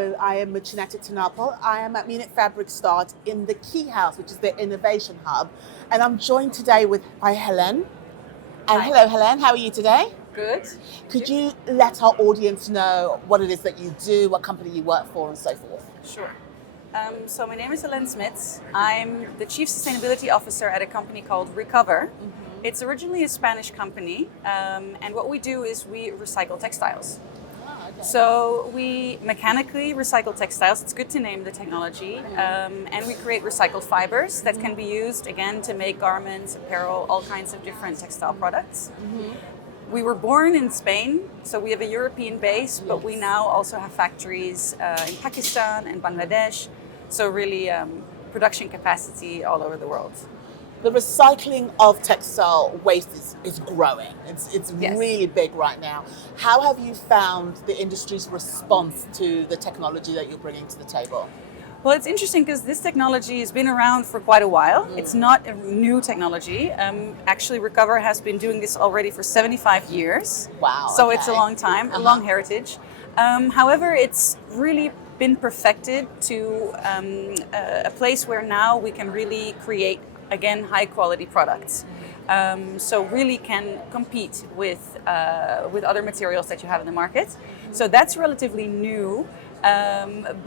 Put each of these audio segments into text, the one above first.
Hello, I am Muchaneta Napel. I am at Munich Fabric Start in the Key House, which is the innovation hub. And I'm joined today by Helene. And Hi. hello, Helene, how are you today? Good. Could you let our audience know what it is that you do, what company you work for, and so forth? Sure. So my name is Helene Smits. I'm the Chief Sustainability Officer at a company called Recover. It's originally a Spanish company, and what we do is we recycle textiles. Okay. So we mechanically recycle textiles. It's good to name the technology. And we create recycled fibers that can be used, again, to make garments, apparel, all kinds of different textile products. We were born in Spain, so we have a European base, but we now also have factories in Pakistan and Bangladesh. So really production capacity all over the world. The recycling of textile waste is growing. It's Yes. really big right now. How have you found the industry's response to the technology that you're bringing to the table? Well, it's interesting because this technology has been around for quite a while. It's not a new technology. Actually, Recover has been doing this already for 75 years. Wow. So it's a okay. long time, a long heritage. However, it's really been perfected to a place where now we can really create, again, high quality products. So really can compete with other materials that you have in the market. So that's relatively new.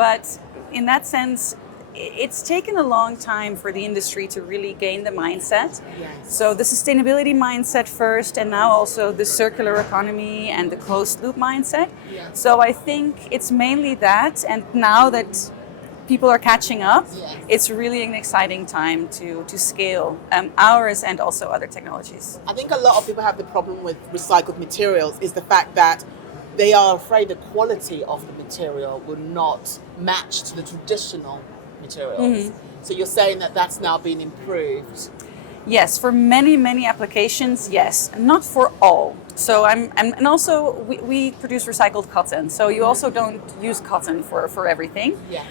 But in that sense, it's taken a long time for the industry to really gain the mindset. Yes. So the sustainability mindset first, and now also the circular economy and the closed loop mindset. Yes. So I think it's mainly that, and now that people are catching up, Yes. it's really an exciting time to scale ours and also other technologies. I think a lot of people have the problem with recycled materials is the fact that they are afraid the quality of the material will not match to the traditional materials. So you're saying that that's now been improved. Yes, for many, many applications, yes. Not for all. So and also we produce recycled cotton. So you also don't use cotton for everything. Yes.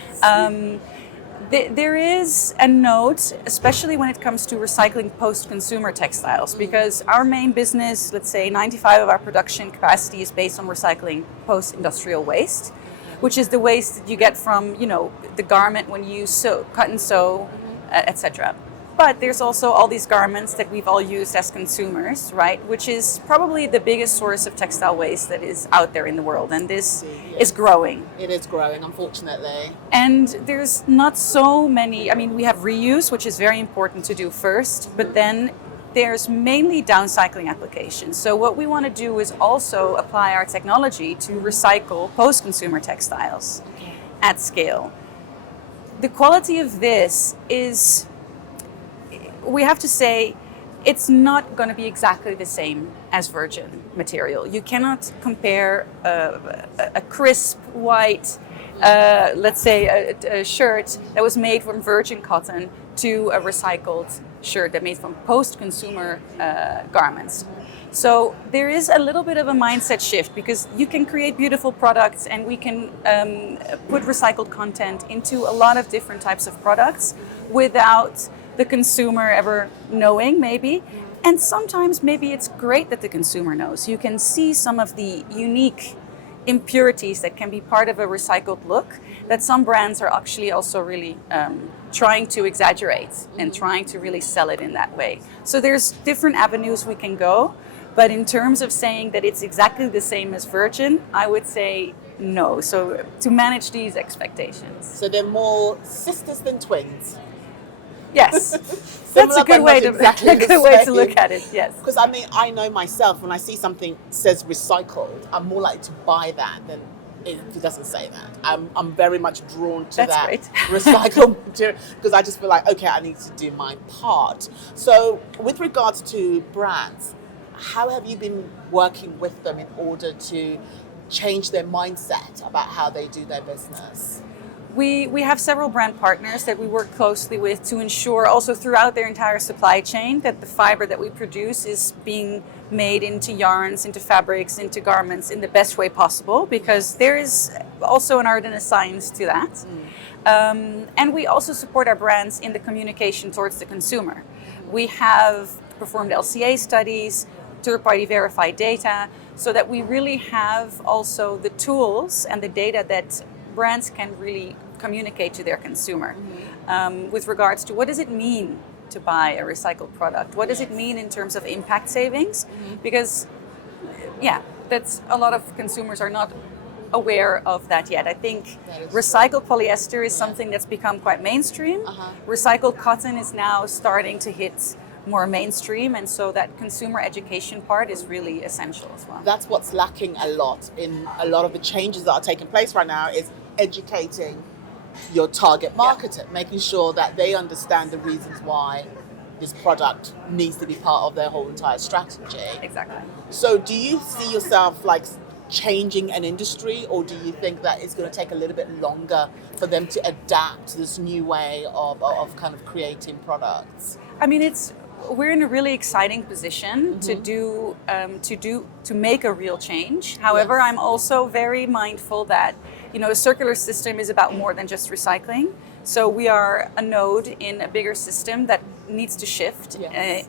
There is a note, especially when it comes to recycling post-consumer textiles, because our main business, let's say 95 of our production capacity is based on recycling post-industrial waste, which is the waste that you get from, the garment when you cut and sew, etc. But there's also all these garments that we've all used as consumers, right? Which is probably the biggest source of textile waste that is out there in the world. And this is growing. It is growing, unfortunately. And there's not so many, we have reuse, which is very important to do first, but then there's mainly downcycling applications. So what we want to do is also apply our technology to recycle post-consumer textiles at scale. The quality of this is, we have to say, it's not going to be exactly the same as virgin material. You cannot compare a crisp white, let's say a shirt that was made from virgin cotton to a recycled shirt that made from post-consumer garments. So there is a little bit of a mindset shift because you can create beautiful products and we can put recycled content into a lot of different types of products without the consumer ever knowing, maybe. And sometimes maybe it's great that the consumer knows. You can see some of the unique impurities that can be part of a recycled look that some brands are actually also really trying to exaggerate and trying to really sell it in that way. So there's different avenues we can go, but in terms of saying that it's exactly the same as virgin, I would say no. So to manage these expectations. So they're more sisters than twins. Yes, that's a good way to look at it. Yes, because I know myself when I see something says recycled, I'm more likely to buy that than if it doesn't say that. I'm very much drawn to that recycled material because I just feel like, okay, I need to do my part. So with regards to brands, how have you been working with them in order to change their mindset about how they do their business? We have several brand partners that we work closely with to ensure also throughout their entire supply chain that the fiber that we produce is being made into yarns, into fabrics, into garments in the best way possible, because there is also an art and a science to that. And we also support our brands in the communication towards the consumer. We have performed LCA studies, third-party verified data, so that we really have also the tools and the data that brands can really communicate to their consumer with regards to what does it mean to buy a recycled product? What does it mean in terms of impact savings? Because, that's a lot of consumers are not aware of that yet. I think recycled polyester is something that's become quite mainstream. Recycled cotton is now starting to hit more mainstream, and so that consumer education part is really essential as well. That's what's lacking a lot in a lot of the changes that are taking place right now, is educating your target marketer, making sure that they understand the reasons why this product needs to be part of their whole entire strategy. Exactly. So do you see yourself like changing an industry, or do you think that it's going to take a little bit longer for them to adapt to this new way of kind of creating products? I mean, we're in a really exciting position to make a real change. However, I'm also very mindful that, a circular system is about more than just recycling. So we are a node in a bigger system that needs to shift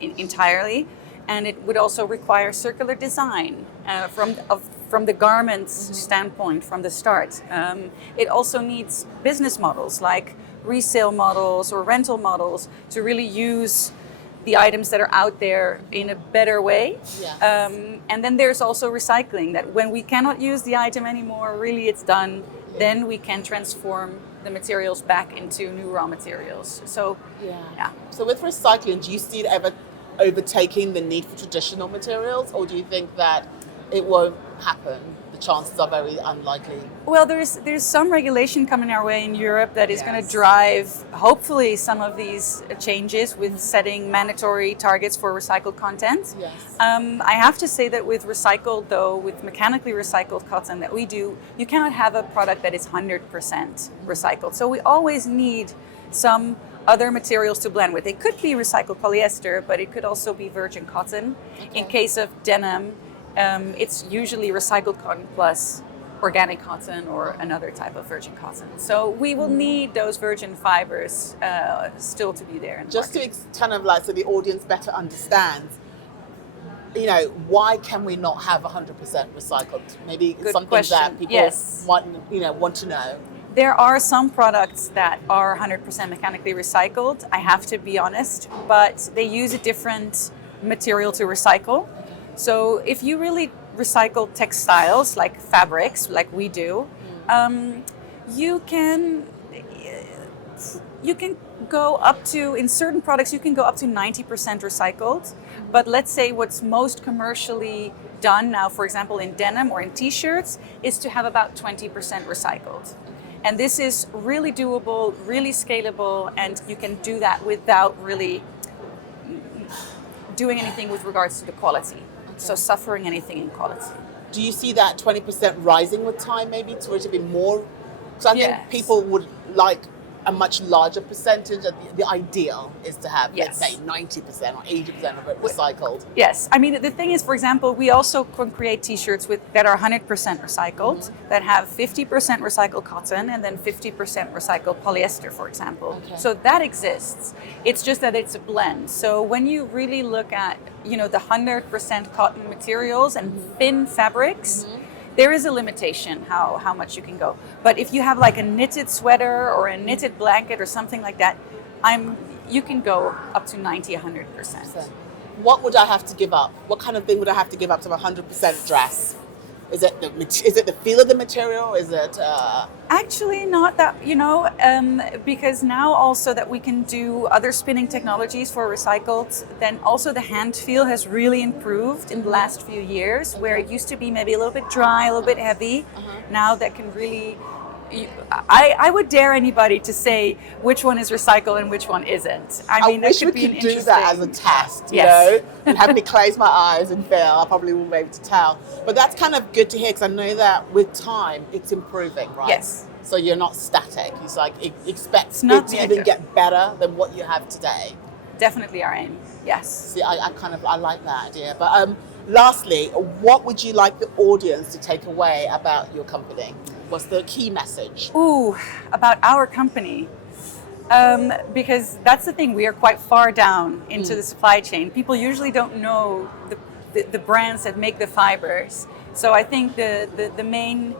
entirely, and it would also require circular design from the garment's standpoint from the start. It also needs business models like resale models or rental models to really use the items that are out there in a better way. And then there's also recycling, that when we cannot use the item anymore, really it's done, then we can transform the materials back into new raw materials. So, So with recycling, do you see it ever overtaking the need for traditional materials, or do you think that it won't happen? The chances are very unlikely. Well, there's some regulation coming our way in Europe that is going to drive, hopefully, some of these changes with setting mandatory targets for recycled content. I have to say that with mechanically recycled cotton that we do, you cannot have a product that is 100% recycled. So we always need some other materials to blend with. It could be recycled polyester, but it could also be virgin cotton. In case of denim, it's usually recycled cotton plus organic cotton or another type of virgin cotton. So we will need those virgin fibers still to be there. Just to kind of like, so the audience better understands, why can we not have 100% recycled? Maybe it's something that people want to know. There are some products that are 100% mechanically recycled, I have to be honest, but they use a different material to recycle. So if you really recycle textiles, like fabrics, like we do, you can go up to, in certain products, you can go up to 90% recycled. But let's say what's most commercially done now, for example, in denim or in t-shirts, is to have about 20% recycled. And this is really doable, really scalable, and you can do that without really doing anything with regards to the quality. So suffering anything in quality. Do you see that 20% rising with time, maybe, to it to be more? Because I think people would like a much larger percentage. The ideal is to have, let's say, 90% or 80% of it recycled. Yes. I mean, the thing is, for example, we also can create t-shirts that are 100% recycled, that have 50% recycled cotton and then 50% recycled polyester, for example. So that exists. It's just that it's a blend. So when you really look at, the 100% cotton materials and thin fabrics, there is a limitation how much you can go. But if you have like a knitted sweater or a knitted blanket or something like that, you can go up to 90, 100%. What would I have to give up? What kind of thing would I have to give up to 100% dress? Is it the feel of the material? Is it? Actually, not that, because now also that we can do other spinning technologies for recycled, then also the hand feel has really improved in the last few years, where it used to be maybe a little bit dry, a little bit heavy. Now that can really, I would dare anybody to say which one is recycled and which one isn't. I mean, wish we could do that as a test, and have me close my eyes and feel. I probably won't be able to tell. But that's kind of good to hear, because I know that with time, it's improving, right? Yes. So you're not static. It's like expect it to even get better than what you have today. Definitely our aim. Yes. See, I like that idea. But lastly, what would you like the audience to take away about your company? What's the key message? About our company. Because that's the thing, we are quite far down into the supply chain. People usually don't know the brands that make the fibers. So I think the main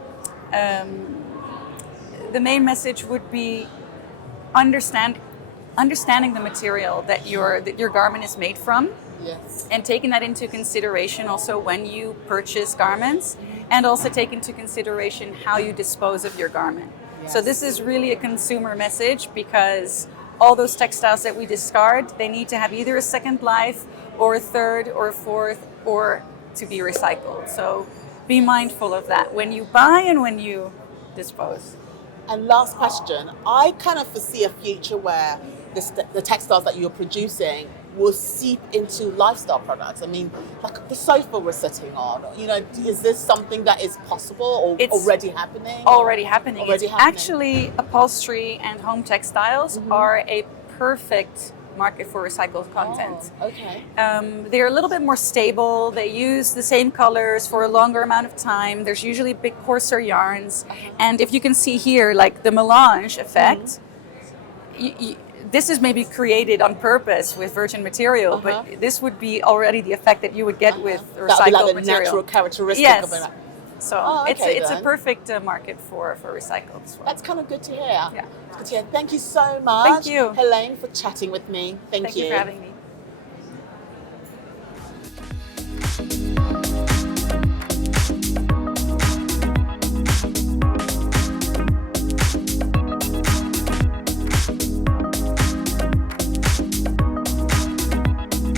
the main message would be understanding the material that your garment is made from. Yes. And taking that into consideration also when you purchase garments, and also take into consideration how you dispose of your garment. Yes. So this is really a consumer message, because all those textiles that we discard, they need to have either a second life or a third or a fourth, or to be recycled. So be mindful of that when you buy and when you dispose. And last question, I kind of foresee a future where the textiles that you're producing will seep into lifestyle products. I mean, like the sofa we're sitting on, is this something that is possible or It's already happening? Already happening. Actually, upholstery and home textiles are a perfect market for recycled content. Oh, okay. They're a little bit more stable. They use the same colors for a longer amount of time. There's usually big coarser yarns. And if you can see here, like the melange effect, this is maybe created on purpose with virgin material, but this would be already the effect that you would get with recycled that would be like material. natural characteristic yes. of it. So it's a perfect market for recycled as well. That's kind of good to hear. Yeah. It's good to hear. Thank you so much, Thank you, Helene, for chatting with me. Thank you for having me.